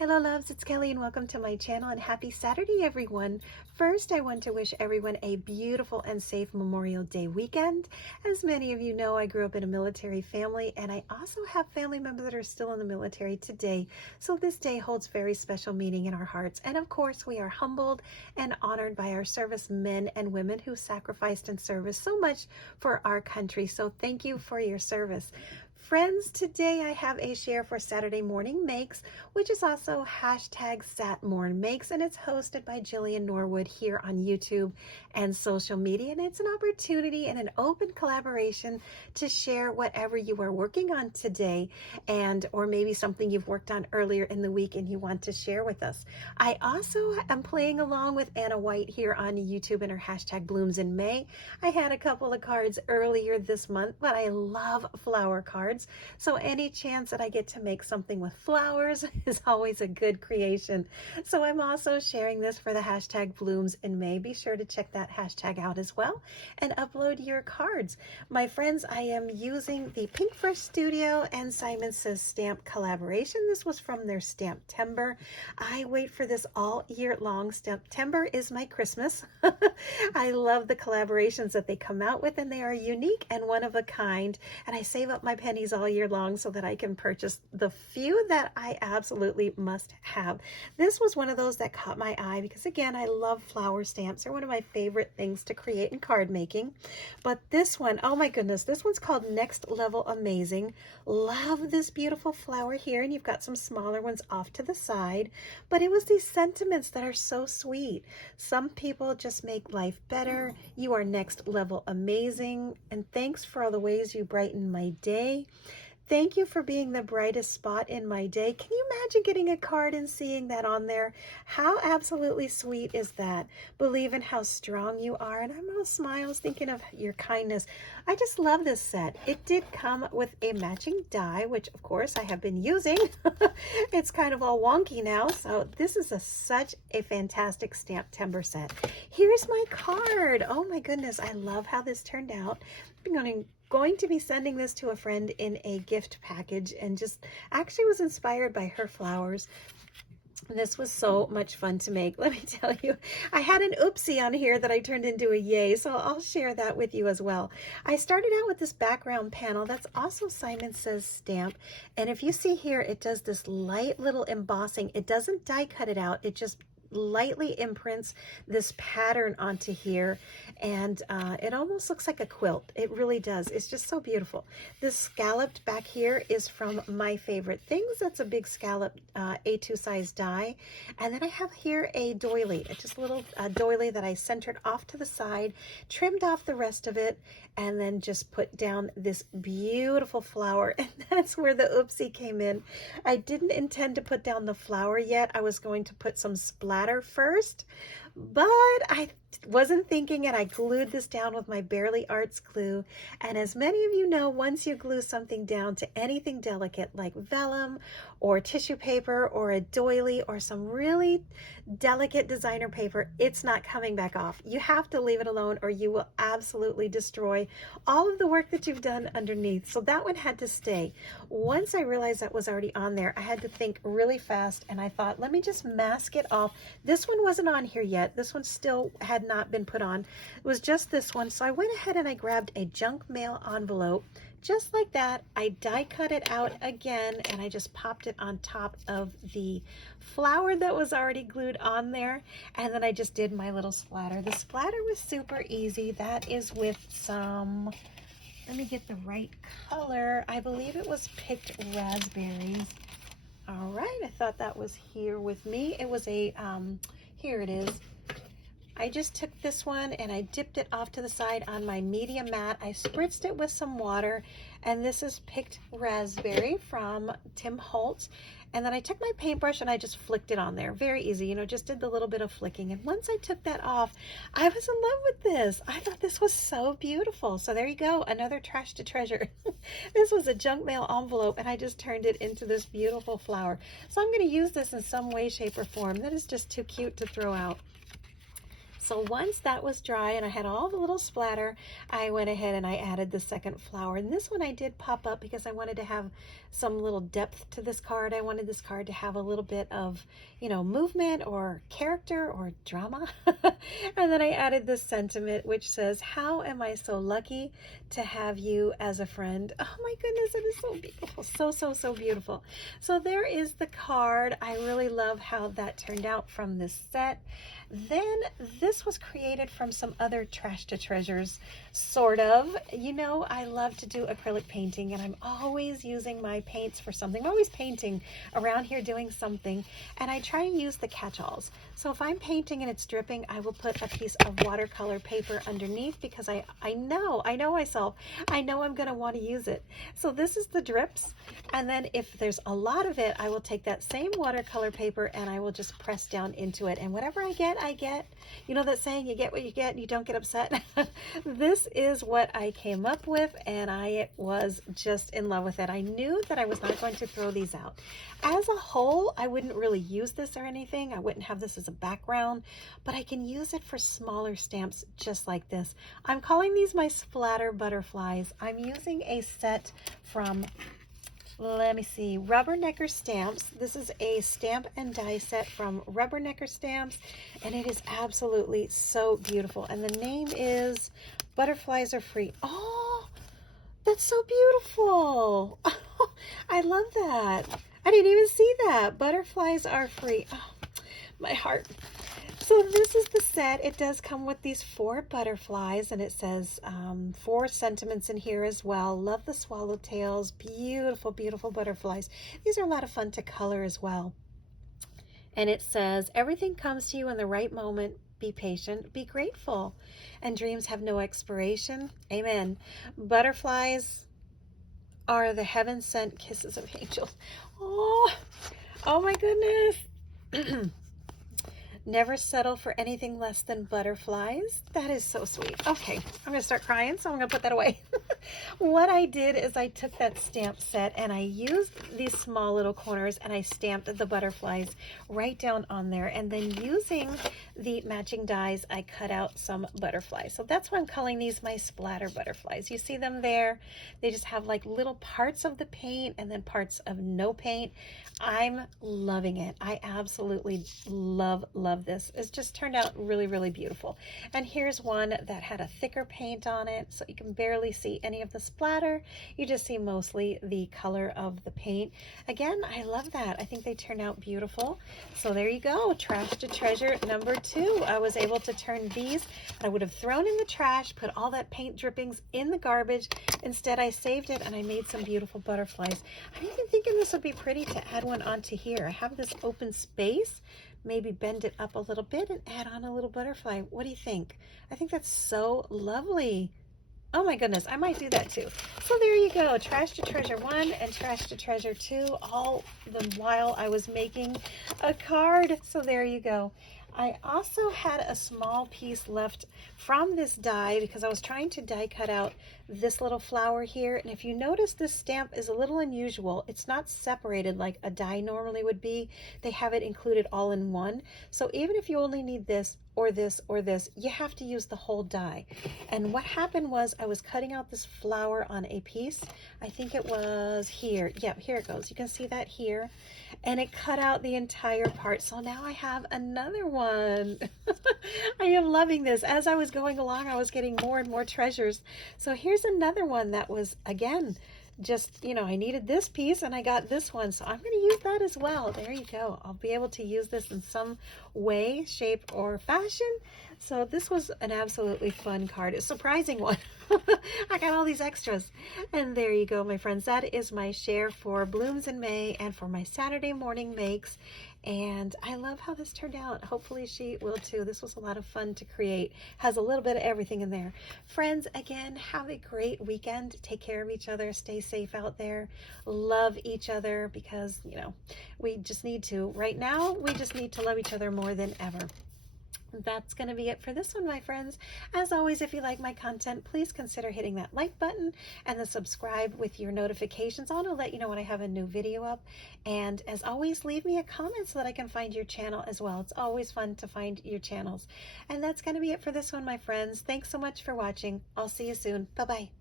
Hello loves, it's Kelly and welcome to my channel and happy Saturday everyone. First, I want to wish everyone a beautiful and safe Memorial Day weekend. As many of you know, I grew up in a military family and I also have family members that are still in the military today. So this day holds very special meaning in our hearts. And of course, we are humbled and honored by our service men and women who sacrificed and serviced so much for our country. So thank you for your service. Friends, today I have a share for Saturday Morning Makes, which is also hashtag SatMornMakes, and it's hosted by Jillian Norwood here on YouTube and social media. And it's an opportunity and an open collaboration to share whatever you are working on today, and or maybe something you've worked on earlier in the week and you want to share with us. I also am playing along with Anna White here on YouTube and her hashtag Blooms in May. I had a couple of cards earlier this month, but I love flower cards. So any chance that I get to make something with flowers is always a good creation. So I'm also sharing this for the hashtag Blooms in May. Be sure to check that hashtag out as well and upload your cards. My friends, I am using the Pink Fresh Studio and Simon Says stamp collaboration. This was from their Stamptember. I wait for this all year long. Stamptember is my Christmas. I love the collaborations that they come out with, and they are unique and one of a kind. And I save up my pennies all year long so that I can purchase the few that I absolutely must have. This was one of those that caught my eye because, again, I love flower stamps. They're one of my favorite things to create in card making. But this one, oh my goodness, this one's called Next Level Amazing. Love this beautiful flower here, and you've got some smaller ones off to the side. But it was these sentiments that are so sweet. Some people just make life better. You are next level amazing, and thanks for all the ways you brighten my day. Thank you for being the brightest spot in my day. Can you imagine getting a card and seeing that on there? How absolutely sweet is that? Believe in how strong you are. And I'm all smiles thinking of your kindness. I just love this set. It did come with a matching die, which of course I have been using. It's kind of all wonky now. So this is such a fantastic Stamptember set. Here's my card. Oh my goodness. I love how this turned out. I'm going to be sending this to a friend in a gift package, and just actually was inspired by her flowers. This was so much fun to make. Let me tell you, I had an oopsie on here that I turned into a yay, so I'll share that with you as well. I started out with this background panel that's also Simon Says stamp, and if you see here, it does this light little embossing. It doesn't die cut it out, it just lightly imprints this pattern onto here, and it almost looks like a quilt. It really does. It's just so beautiful. This scalloped back here is from My Favorite Things. That's a big scalloped A2 size die. And then I have here a doily, just a little doily that I centered off to the side, trimmed off the rest of it, and then just put down this beautiful flower. And that's where the oopsie came in. I didn't intend to put down the flower yet. I was going to put some splatter first, but I wasn't thinking, and I glued this down with my Barely Arts glue. And as many of you know, once you glue something down to anything delicate like vellum or tissue paper or a doily or some really delicate designer paper, it's not coming back off. You have to leave it alone or you will absolutely destroy all of the work that you've done underneath. So that one had to stay. Once I realized that was already on there, I had to think really fast, and I thought, let me just mask it off. This one wasn't on here yet. This one still had not been put on. It was just this one. So I went ahead and I grabbed a junk mail envelope just like that. I die cut it out again, and I just popped it on top of the flower that was already glued on there, and then I just did my little splatter. The splatter was super easy. That is with some, let me get the right color. I believe it was picked raspberries. All right, I thought that was here with me. It was a here it is. I just took this one and I dipped it off to the side on my media mat. I spritzed it with some water, and this is picked raspberry from Tim Holtz. And then I took my paintbrush and I just flicked it on there. Very easy, you know, just did the little bit of flicking. And once I took that off, I was in love with this. I thought this was so beautiful. So there you go, another trash to treasure. This was a junk mail envelope, and I just turned it into this beautiful flower. So I'm going to use this in some way, shape, or form. That is just too cute to throw out. So once that was dry and I had all the little splatter, I went ahead and I added the second flower. And this one I did pop up because I wanted to have some little depth to this card. I wanted this card to have a little bit of, movement or character or drama. And then I added this sentiment which says, "How am I so lucky to have you as a friend?" Oh my goodness, it is so beautiful. So, so, so beautiful. So there is the card. I really love how that turned out from this set. Then this was created from some other Trash to Treasures, sort of. I love to do acrylic painting, and I'm always using my paints for something. I'm always painting around here doing something, and I try and use the catch-alls. So if I'm painting and it's dripping, I will put a piece of watercolor paper underneath because I know myself. I know I'm going to want to use it. So this is the drips, and then if there's a lot of it, I will take that same watercolor paper and I will just press down into it, and whatever I get, I get. You know that saying, you get what you get and you don't get upset? This is what I came up with, and I was just in love with it. I knew that I was not going to throw these out. As a whole, I wouldn't really use this or anything. I wouldn't have this as a background, but I can use it for smaller stamps just like this. I'm calling these my splatter butterflies. I'm using a set from, let me see, Rubbernecker Stamps. This is a stamp and die set from Rubbernecker Stamps, and it is absolutely so beautiful. And the name is Butterflies Are Free. Oh, that's so beautiful. I love that. I didn't even see that. Butterflies Are Free. Oh, my heart. So this is the set. It does come with these 4 butterflies, and it says 4 sentiments in here as well. Love the swallowtails. Beautiful, beautiful butterflies. These are a lot of fun to color as well. And it says, everything comes to you in the right moment. Be patient, be grateful, and dreams have no expiration. Amen. Butterflies are the heaven-sent kisses of angels. Oh my goodness. Never settle for anything less than butterflies. That is so sweet. Okay, I'm going to start crying, so I'm going to put that away. What I did is I took that stamp set and I used these small little corners and I stamped the butterflies right down on there. And then using the matching dies, I cut out some butterflies. So that's why I'm calling these my splatter butterflies. You see them there? They just have like little parts of the paint and then parts of no paint. I'm loving it. I absolutely love this. It's just turned out really, really beautiful. And here's one that had a thicker paint on it, so you can barely see any of the splatter. You just see mostly the color of the paint. Again, I love that. I think they turn out beautiful. So there you go. Trash to Treasure number 2. I was able to turn these. I would have thrown in the trash, put all that paint drippings in the garbage. Instead, I saved it and I made some beautiful butterflies. I'm even thinking this would be pretty to add one onto here. I have this open space. Maybe bend it up a little bit and add on a little butterfly. What do you think? I think that's so lovely. Oh my goodness, I might do that too. So there you go, Trash to Treasure 1 and Trash to Treasure 2, all the while I was making a card. So there you go. I also had a small piece left from this die because I was trying to die cut out this little flower here. And if you notice, this stamp is a little unusual. It's not separated like a die normally would be. They have it included all in one. So even if you only need this or this or this, you have to use the whole die. And what happened was I was cutting out this flower on a piece. I think it was here. Yep, here it goes. You can see that here. And it cut out the entire part. So now I have another one. I am loving this. As I was going along, I was getting more and more treasures. So here's another one that was, again, just, I needed this piece and I got this one. So I'm going to use that as well. There you go. I'll be able to use this in some way, shape, or fashion. So this was an absolutely fun card. A surprising one. I got all these extras. And there you go, my friends. That is my share for Blooms in May and for my Saturday morning makes. And I love how this turned out. Hopefully she will too. This was a lot of fun to create. Has a little bit of everything in there. Friends, again, have a great weekend. Take care of each other. Stay safe out there. Love each other because, we just need to. Right now, we just need to love each other more than ever. That's going to be it for this one, my friends. As always, if you like my content, please consider hitting that like button and the subscribe with your notifications on to let you know when I have a new video up. And as always, leave me a comment so that I can find your channel as well. It's always fun to find your channels. And that's going to be it for this one, my friends. Thanks so much for watching. I'll see you soon. Bye-bye.